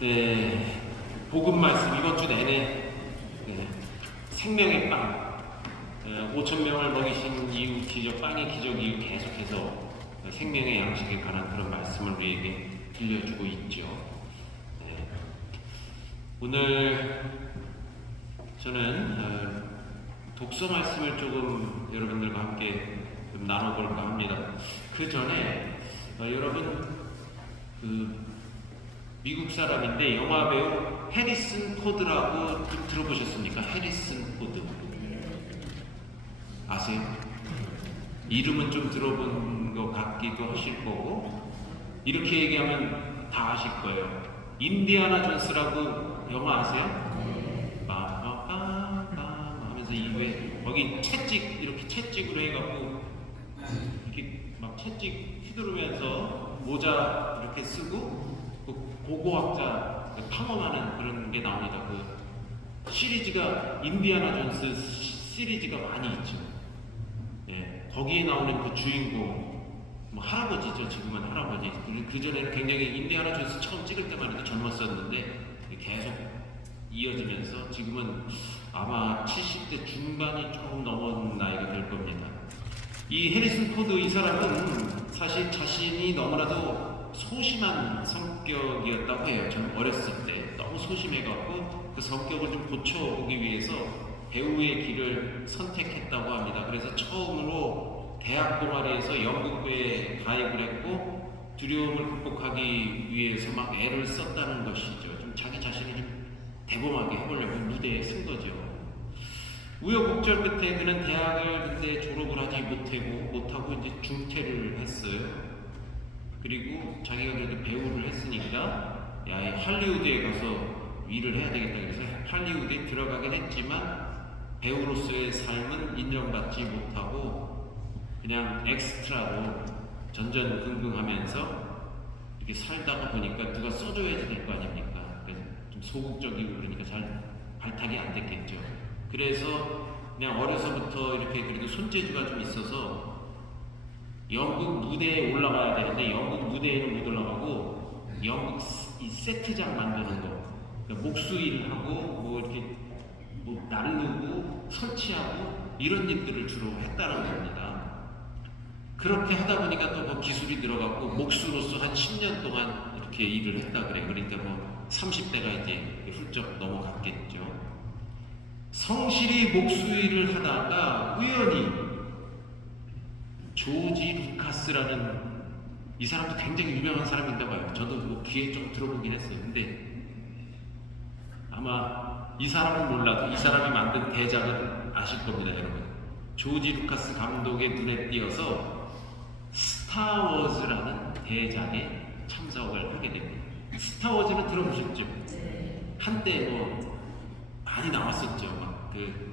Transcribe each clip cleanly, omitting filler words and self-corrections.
네, 복음 말씀 이번 주 내내 생명의 빵, 5천 명을 먹이신 이후 빵의 기적 이후 계속해서 생명의 양식에 관한 그런 말씀을 우리에게 들려주고 있죠. 오늘 저는 독서 말씀을 조금 여러분들과 함께 좀 나눠볼까 합니다. 그 전에 여러분 미국 사람인데 영화 배우 해리슨 포드라고 좀 들어보셨습니까? 해리슨 포드 아세요? 이름은 좀 들어본 것 같기도 하실 거고, 이렇게 얘기하면 다 아실 거예요. 인디아나 존스라고 영화 아세요? 빠빠빠빠 하면서 이후에 거기 채찍 이렇게 채찍으로 해갖고 이렇게 막 채찍 휘두르면서 모자 이렇게 쓰고 고고학자 탐험하는 그런 게 나옵니다. 그 시리즈가 인디아나 존스 시리즈가 많이 있죠. 거기에 나오는 그 주인공 뭐 할아버지죠. 지금은 할아버지. 그 전에는 굉장히 인디아나 존스 처음 찍을 때만 해도 젊었었는데 계속 이어지면서 지금은 아마 70대 중반이 조금 넘은 나이가 될 겁니다. 이 해리슨 포드 이 사람은 사실 자신이 너무나도 소심한 성격이었다고 해요. 전 어렸을 때 너무 소심해갖고 그 성격을 좀 고쳐보기 위해서 배우의 길을 선택했다고 합니다. 그래서 처음으로 대학 동아리에서 연극부에 가입을 했고 두려움을 극복하기 위해서 막 애를 썼다는 것이죠. 좀 자기 자신을 좀 대범하게 해보려고 무대에 쓴 거죠. 우여곡절 끝에 그는 대학을 근데 졸업을 하지 못하고 이제 중퇴를 했어요. 그리고 자기가 그래도 배우를 했으니까 야, 할리우드에 가서 일을 해야 되겠다 그래서 할리우드에 들어가긴 했지만 배우로서의 삶은 인정받지 못하고 그냥 엑스트라로 전전긍긍하면서 이렇게 살다가 보니까 누가 써줘야지 될 거 아닙니까? 그래서 좀 소극적이고 그러니까 잘 발탁이 안 됐겠죠. 그래서 그냥 어려서부터 이렇게 그래도 손재주가 좀 있어서 연극 무대에 올라가야 되는데 연극 무대에는 못 올라가고 연극 이 세트장 만드는 거, 그러니까 목수일하고 뭐 이렇게 뭐 나르고 설치하고 이런 일들을 주로 했다는 겁니다. 그렇게 하다 보니까 또 뭐 기술이 들어갔고 목수로서 한 10년 동안 이렇게 일을 했다 그래요. 그러니까 뭐 30대가 이제 훌쩍 넘어갔겠죠. 성실히 목수일을 하다가 우연히 조지 루카스라는 이 사람도 굉장히 유명한 사람인가 봐요. 저도 뭐 귀에 좀 들어보긴 했어요. 근데 아마 이 사람은 몰라도 이 사람이 만든 대작은 아실 겁니다, 여러분. 조지 루카스 감독의 눈에 띄어서 스타워즈라는 대작에 참석을 하게 됩니다. 스타워즈는 들어보셨죠? 한때 뭐 많이 나왔었죠. 막 그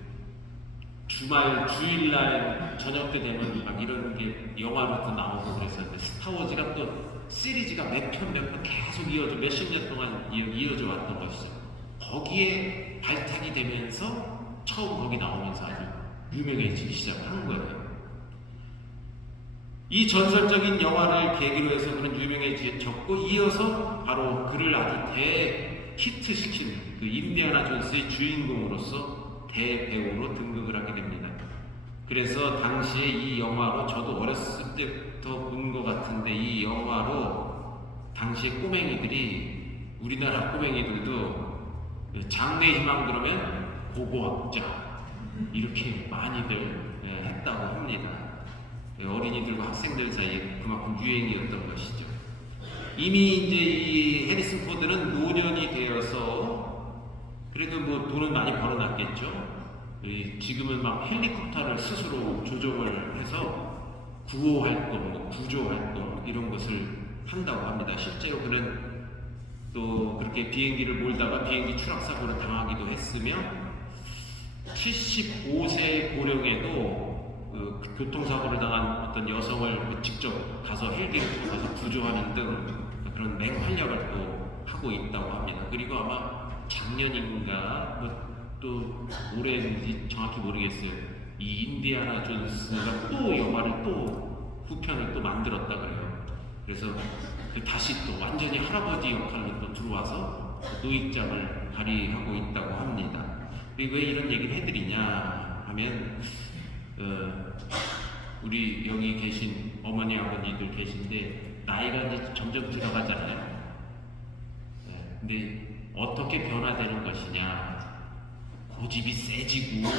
주일날 저녁 때 되면 막 이런 게 영화로도 나오고 그랬었는데 스타워즈가 또 시리즈가 몇 편 계속 이어져 몇십 년 동안 이어져 왔던 것이죠. 거기에 발탁이 되면서 처음 거기 나오면서 아주 유명해지기 시작한 거예요. 이 전설적인 영화를 계기로 해서 그런 유명해졌고 이어서 바로 그를 아주 대히트시킨 그 인디아나 존스의 주인공으로서 대배우로 등극을 하게 됩니다. 그래서 당시에 이 영화로 저도 어렸을 때부터 본 것 같은데 이 영화로 당시에 꼬맹이들이 우리나라 꼬맹이들도 장래 희망 그러면 고고학자 이렇게 많이들 했다고 합니다. 어린이들과 학생들 사이에 그만큼 유행이었던 것이죠. 이미 이제 이 해리슨 포드는 노년이 되어서 그래도 뭐 돈은 많이 벌어놨겠죠. 지금은 막 헬리콥터를 스스로 조종을 해서 구호 활동, 뭐 구조 활동 이런 것을 한다고 합니다. 실제로 그는 또 그렇게 비행기를 몰다가 비행기 추락 사고를 당하기도 했으며 75세 고령에도 그 교통사고를 당한 어떤 여성을 직접 가서 헬기를 통해서 구조하는 등 그런 맹활약을 또 하고 있다고 합니다. 그리고 아마 작년인가 또 올해인지 정확히 모르겠어요. 이 인디아나 존스가 또 영화를 또 후편을 또 만들었다 그래요. 그래서 다시 또 완전히 할아버지 역할로 또 들어와서 노익장을 발휘하고 있다고 합니다. 왜 이런 얘기를 해드리냐 하면 우리 여기 계신 어머니 아버지들 계신데 나이가 이제 점점 들어가잖아요. 근데 어떻게 변화되는 것이냐? 고집이 세지고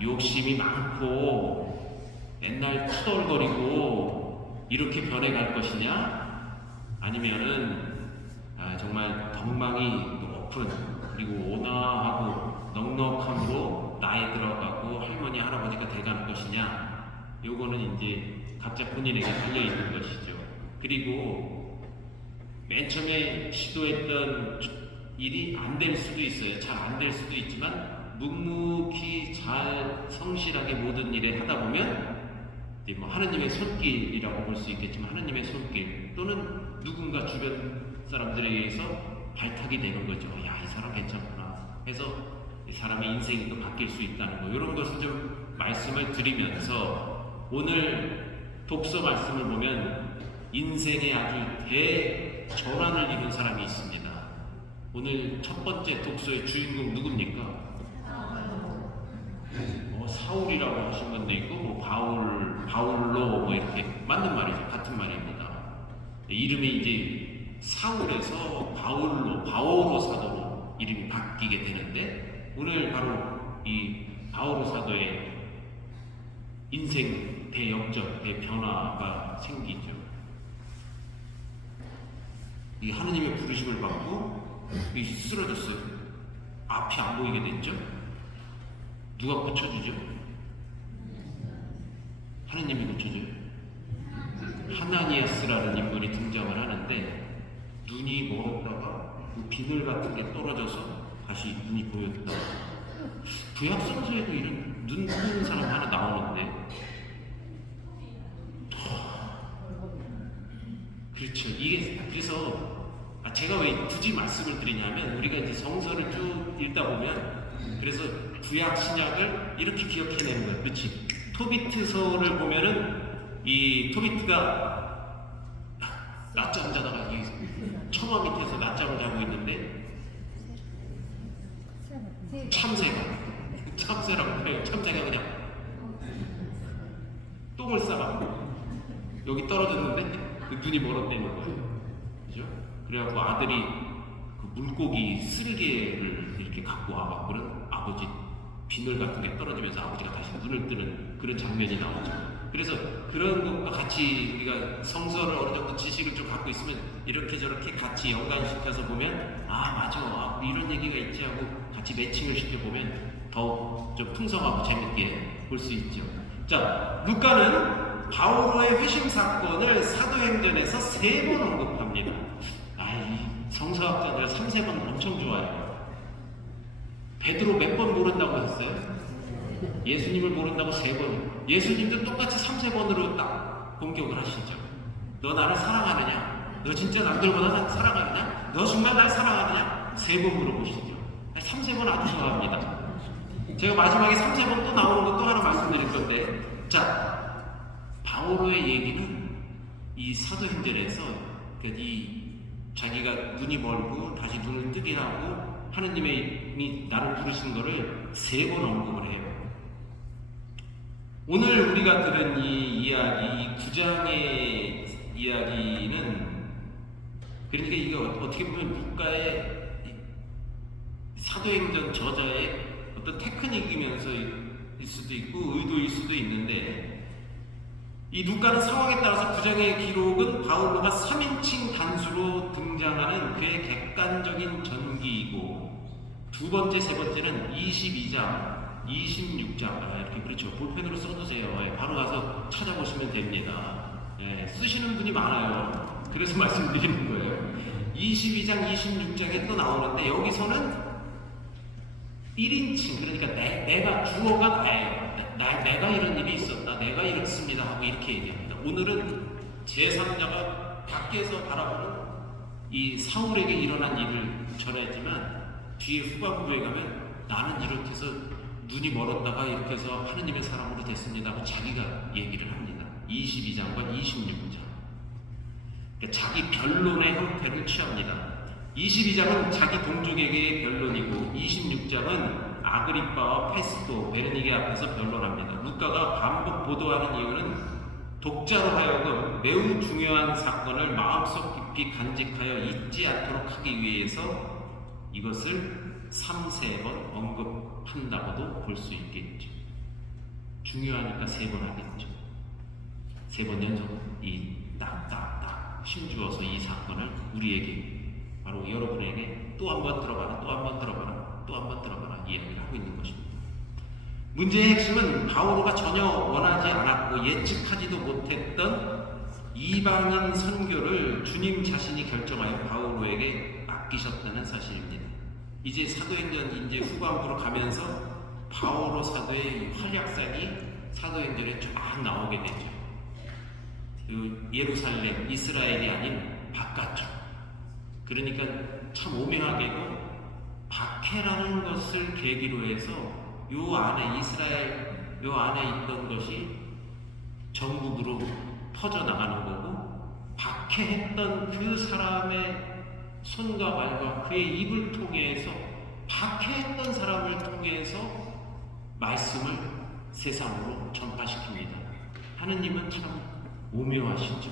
욕심이 많고 맨날 투덜거리고 이렇게 변해갈 것이냐? 아니면은 정말 덕망이 높은 그리고 온화하고 넉넉함으로 나이 들어가고 할머니 할아버지가 돼가는 것이냐? 요거는 이제 각자 본인에게 달려 있는 것이죠. 그리고 맨 처음에 시도했던 일이 안 될 수도 있어요. 잘 안 될 수도 있지만 묵묵히 잘 성실하게 모든 일에 하다 보면 이제 뭐 하느님의 손길이라고 볼 수 있겠지만 하느님의 손길 또는 누군가 주변 사람들에 의해서 발탁이 되는 거죠. 야, 이 사람 괜찮구나 해서 이 사람의 인생이 또 바뀔 수 있다는 거, 이런 것을 좀 말씀을 드리면서 오늘 독서 말씀을 보면 인생의 아주 대전환을 이룬 사람이 있습니다. 오늘 첫 번째 독서의 주인공 누굽니까? 사울이라고 하신 분도 있고 뭐 바울로 뭐 이렇게 맞는 말이죠. 같은 말입니다. 이름이 이제 사울에서 바오로 사도로 이름이 바뀌게 되는데 오늘 바로 이 바오로 사도의 인생 대역전, 대변화가 생기죠. 이 하느님의 부르심을 받고 쓰러졌어요. 앞이 안 보이게 됐죠. 누가 고쳐주죠? 하느님이 고쳐줘요. 하나니아스라는 인물이 등장을 하는데 눈이 멀었다가 비늘 같은 게 떨어져서 다시 눈이 보였다. 구약성서에도 이런 눈 뜨는 사람 하나 나오는데 그렇죠. 이게 그래서 제가 왜 굳이 말씀을 드리냐면 우리가 이제 성서를 쭉 읽다 보면 그래서 구약 신약을 이렇게 기억해내는 거예요. 그렇지? 토비트서를 보면은 이 토비트가 낮잠 자다가 처마 밑에서 낮잠을 자고 있는데 참새라고 해요. 참새가 그냥 똥을 싸갖고 여기 떨어졌는데 눈이 멀었다는 거예요. 그죠? 그래갖고 아들이 그 물고기 쓸개를 이렇게 갖고 와갖고는 아버지 비늘 같은 게 떨어지면서 아버지가 다시 눈을 뜨는 그런 장면이 나오죠. 그래서 그런 것과 같이 우리가 성서를 어느 정도 지식을 좀 갖고 있으면 이렇게 저렇게 같이 연관시켜서 보면 맞아 이런 얘기가 있지 하고 같이 매칭을 시켜보면 더욱 좀 풍성하고 재밌게 볼 수 있죠. 자, 루카는 바오로의 회심 사건을 사도행전에서 3번 언급합니다. 이 성서학자들 3-4번 엄청 좋아해요. 베드로 몇 번 모른다고 했어요? 예수님을 모른다고 3번. 예수님도 똑같이 3-4번으로 딱 공격을 하시죠. 너 나를 사랑하느냐? 너 진짜 남들보다 사랑하느냐? 너 정말 날 사랑하느냐? 3번 물어보시죠. 3-4번 아주 좋아합니다. 제가 마지막에 3-4번 또 나오는 거 또 하나 말씀드릴 건데, 자, 바오로의 얘기는 이 사도행전에서 자기가 눈이 멀고 다시 눈을 뜨게 하고 하느님이 나를 부르신 거를 3번 언급을 해요. 오늘 우리가 들은 이 이야기, 이 9장의 이야기는 그러니까 이게 어떻게 보면 루카의 사도행전 저자의 어떤 테크닉이면서일 수도 있고 의도일 수도 있는데 이 루카는 상황에 따라서 9장의 기록은 바울로가 3인칭 단수로 등장하는 그의 객관적인 전기이고 두 번째, 세 번째는 22장, 26장 이렇게 그렇죠. 볼펜으로 써두세요. 바로 가서 찾아보시면 됩니다. 쓰시는 분이 많아요. 그래서 말씀드리는 거예요. 22장, 26장에 또 나오는데 여기서는 1인칭, 그러니까 내가 주어가 나예요. 내가 이런 일이 있었다. 내가 이렇습니다. 하고 이렇게 얘기합니다. 오늘은 제3자가 밖에서 바라보는 이 사울에게 일어난 일을 전했지만 뒤에 후반부에 가면 나는 이렇게 해서 눈이 멀었다가 이렇게 해서 하느님의 사람으로 됐습니다 하고 자기가 얘기를 합니다. 22장과 26장. 그러니까 자기 변론의 형태를 취합니다. 22장은 자기 동족에게 변론이고 26장은 아그리빠와 페스토, 베르니게 앞에서 변론합니다. 루카가 반복 보도하는 이유는 독자로 하여금 매우 중요한 사건을 마음속 깊이 간직하여 잊지 않도록 하기 위해서 이것을 3~4번 언급한다고도 볼 수 있겠죠. 중요하니까 3번 하겠죠. 3번 연속 딱딱딱 힘주어서 이 사건을 우리에게, 바로 여러분에게 또 한 번 들어봐라, 또 한 번 들어봐라, 또 한 번 들어봐라 이야기를 하고 있는 것입니다. 문제의 핵심은 바오로가 전혀 원하지 않았고 예측하지도 못했던 이방인 선교를 주님 자신이 결정하여 바오로에게 맡기셨다는 사실입니다. 이제 사도행전 이제 후반부로 가면서 바오로 사도의 활약상이 사도행전에 쫙 나오게 되죠. 그 예루살렘, 이스라엘이 아닌 바깥쪽. 그러니까 참 오묘하게도 박해라는 것을 계기로 해서 요 안에 이스라엘 요 안에 있던 것이 전국으로 퍼져나가는 거고, 박해했던 그 사람의 손과 발과 그의 입을 통해서, 박해했던 사람을 통해서 말씀을 세상으로 전파시킵니다. 하느님은 참 오묘하시죠.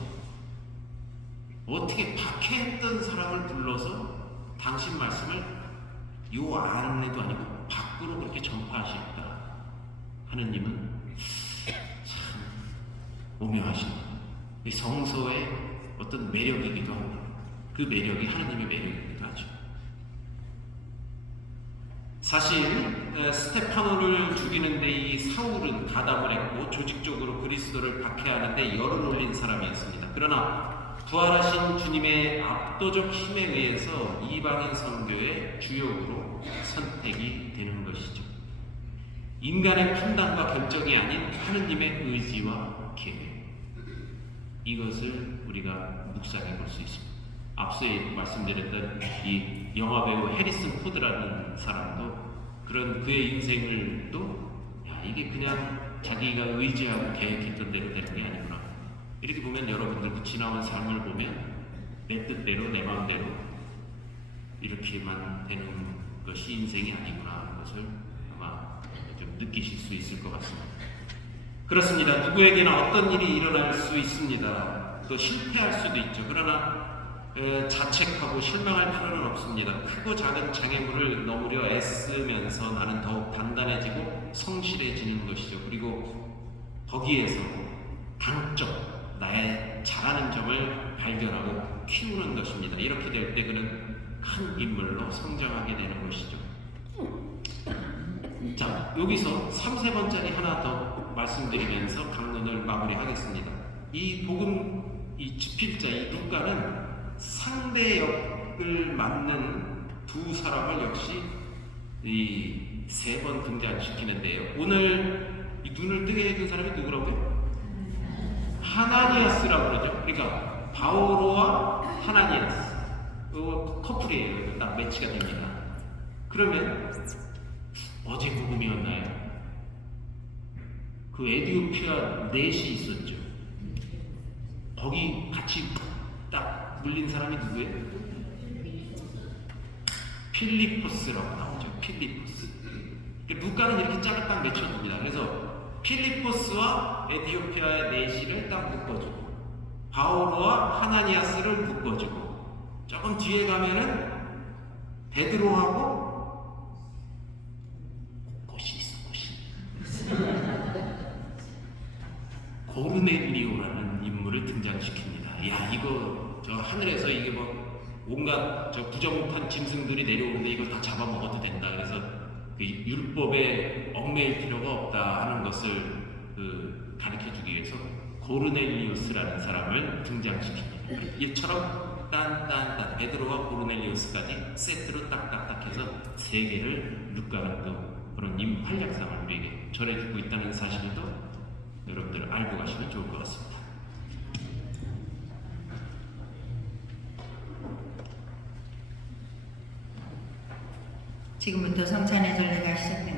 어떻게 박해했던 사람을 불러서 당신 말씀을 요 안에도 아니고 밖으로 그렇게 전파하실까? 하느님은 참 오묘하십니다. 성서의 어떤 매력이기도 합니다. 그 매력이 하느님의 매력이기도 하죠. 사실 스테파노를 죽이는데 이 사울은 가담을 했고 조직적으로 그리스도를 박해하는데 열을 올린 사람이었습니다. 그러나 부활하신 주님의 압도적 힘에 의해서 이방인 선교의 주역으로 선택이 되는 것이죠. 인간의 판단과 결정이 아닌 하느님의 의지와 계획, 이것을 우리가 묵상해 볼 수 있습니다. 앞서 말씀드렸던 이 영화배우 해리슨 포드라는 사람도 그런 그의 인생을 또 이게 그냥 자기가 의지하고 계획했던 대로 되는 게 아니구나, 이렇게 보면 여러분들 그 지나온 삶을 보면 내 뜻대로 내 마음대로 이렇게만 되는 것이 인생이 아니구나 하는 것을 아마 좀 느끼실 수 있을 것 같습니다. 그렇습니다. 누구에게나 어떤 일이 일어날 수 있습니다. 또 실패할 수도 있죠. 그러나 자책하고 실망할 필요는 없습니다. 크고 작은 장애물을 넘으려 애쓰면서 나는 더욱 단단해지고 성실해지는 것이죠. 그리고 거기에서 강점, 나의 잘하는 점을 발견하고 키우는 것입니다. 이렇게 될 때 그는 큰 인물로 성장하게 되는 것이죠. 자, 여기서 3~4번짜리 하나 더 말씀드리면서 강론을 마무리하겠습니다. 이 복음, 이 집필자, 이 루카는 상대 역을 맡는 두 사람을 역시 이 3번 등장시키는데요. 오늘 이 눈을 뜨게 해준 사람이 누구라고요? 하나니아스라고 그러죠. 그러니까 바오로와 하나니아스, 커플이에요. 딱 매치가 됩니다. 그러면 어제 복음이었나요? 그 에디오피아 넷이 있었죠. 거기 같이 딱 물린 사람이 누구예요? 필리포스라고 나오죠. 필리포스. 루카는 이렇게 짝을 딱 맺혀줍니다. 그래서 필리포스와 에디오피아의 넷이를 딱 묶어주고, 바오로와 하나니아스를 묶어주고, 조금 뒤에 가면은 베드로하고 고르넬리오라는 인물을 등장시킵니다. 야, 이거 저 하늘에서 이게 뭐 온갖 저 부정탄 짐승들이 내려오는데 이걸 다 잡아먹어도 된다. 그래서 그 율법에 얽매일 필요가 없다 하는 것을 가르쳐주기 위해서 고르넬리우스라는 사람을 등장시킵니다. 이처럼 딴딴딴 베드로와 고르넬리우스까지 세트로 딱딱딱 해서 3개를 루카가 또 그런 활약상을 우리에게 전해주고 있다는 사실도 여러분들 알고 가시면 좋을 것 같습니다. 지금부터 성찬의 전례가 시작됩니다.